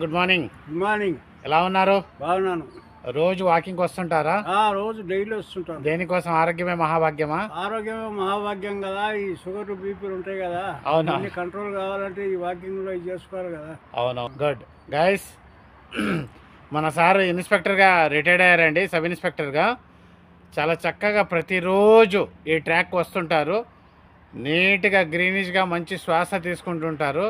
Good morning. Good morning. ఎలా ఉన్నారు? బాగున్నాను. రోజు వాకింగ్ వస్తుంటారా? ఆ రోజు డైలీ వస్తుంటాను. దేనికోసం? ఆరోగ్యమే మహాభాగ్యమా? ఆరోగ్యం మహాభాగ్యం కదా. ఈ షుగర్ బీపీలు ఉంటాయి కదా. అవునా. కంట్రోల్ కావాలంటే ఈ వాకింగ్లో ఇది చేసుకోవాలి కదా. అవును. గుడ్. గైస్ మన సార్ ఇన్స్పెక్టర్గా రిటైర్డ్ అయ్యారండి సబ్ ఇన్స్పెక్టర్గా చాలా చక్కగా ప్రతిరోజు ఈ ట్రాక్ వస్తుంటారు. నీట్గా గ్రీనిష్గా మంచి శ్వాస తీసుకుంటుంటారు.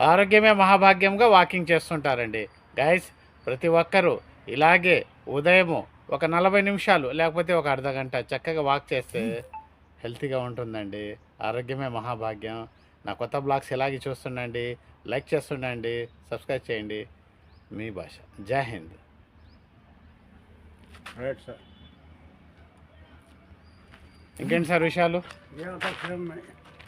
ఆరోగ్యమే మహాభాగ్యంగా వాకింగ్ చేస్తుంటారండి. గైస్ ప్రతి ఒక్కరూ ఇలాగే ఉదయము ఒక నలభై నిమిషాలు లేకపోతే ఒక అర్ధ గంట చక్కగా వాక్ చేస్తే హెల్తీగా ఉంటుందండి. ఆరోగ్యమే మహాభాగ్యం. నా కొత్త బ్లాగ్స్ ఇలాగే చూస్తుండండి. లైక్ చేస్తుండండి. సబ్స్క్రైబ్ చేయండి. మీ భాష. జై హింద్. Right sir. ఇంకేంటి సార్ విషయాలు? ఏమంతా క్షేమం ఉన్నాయి.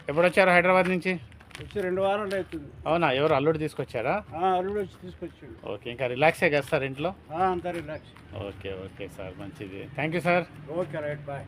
ఎప్పుడు వచ్చారు హైదరాబాద్ నుంచి? వచ్చి రెండు వారాలు అవుతుంది. అవునా? ఎవరు అల్లుడు తీసుకొచ్చారా? అల్లుడు వచ్చి తీసుకొచ్చిండు. ఓకే ఇంకా రిలాక్సే కదా సార్ ఇంట్లో? అంతా రిలాక్స్ ఓకే ఓకే సార్ మంచిది. Thank you sir okay right bye.